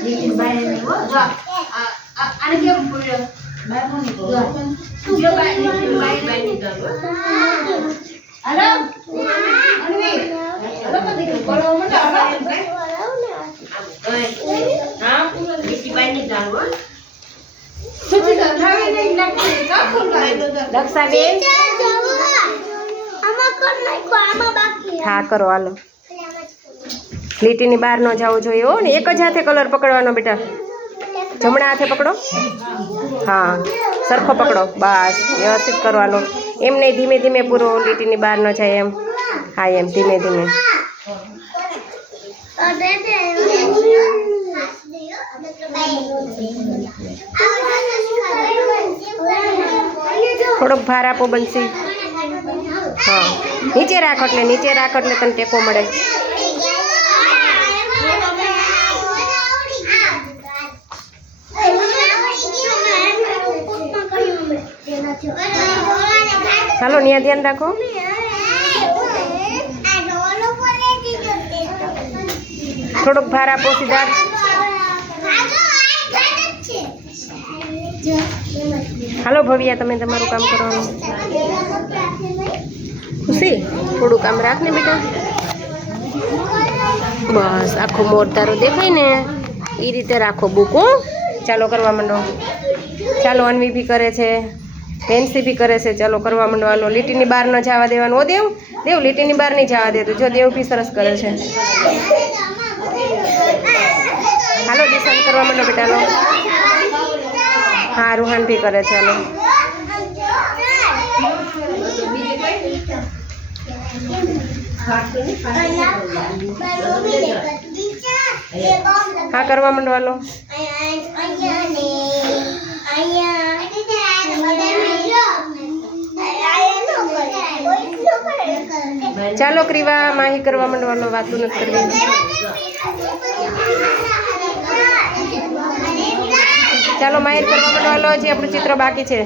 By ને જો. આને કેમ હાલો? અનવી હાલો દક્ષાબેન હા કરો હાલો. લીટીની બહાર ન જવું જોઈએ હો ને. એક જ હાથે કલર પકડવાનો બેટા. જમણા હાથે પકડો. હા. સરખો પકડો. બસ. વ્યવસ્થિત કરવાનો. એમ નહીં ધીમે ધીમે પૂરો લીટીની બહાર ન જાય એમ. હા, એમ. ધીમે ધીમે. થોડોક ભાર આપો બનશે હા. નીચે રાખો એટલે, નીચે રાખો એટલે તને ટેકો મળે. હાલો ત્યાં ધ્યાન રાખો. થોડોક ભાર આપો, સીધા. હાલો, ભવ્યા, તમે તમારું કામ કરવાનું. ખુશી? થોડું કામ રાખ ને બેટા. બસ, આખો મોર તારો દેખાય ને એ રીતે રાખો બુક ચાલો, કરવા માંડો. ચાલો, અનવી બી કરે છે. ફેન્સી બી કરે છે. ચાલો કરવા માંડો લીટીની બહાર ન જવા દેવાનું. ઓ દેવ દેવ, લીટીની બહાર નહીં જવા દેતું જો દેવ બી સરસ કરે છે. હાલો દિશાન કરવા માંડો બેટાનો. હા, રૂહાન બી કરે છે, હાલો. હા, કરવા માંડવાનો હાલો ચાલો ક્રીવા, માહી કરવા માંડવાનો વાતું નથી કરવી. ચાલો માહિર કરવા માંડવાનો જે આપણું ચિત્ર બાકી છે.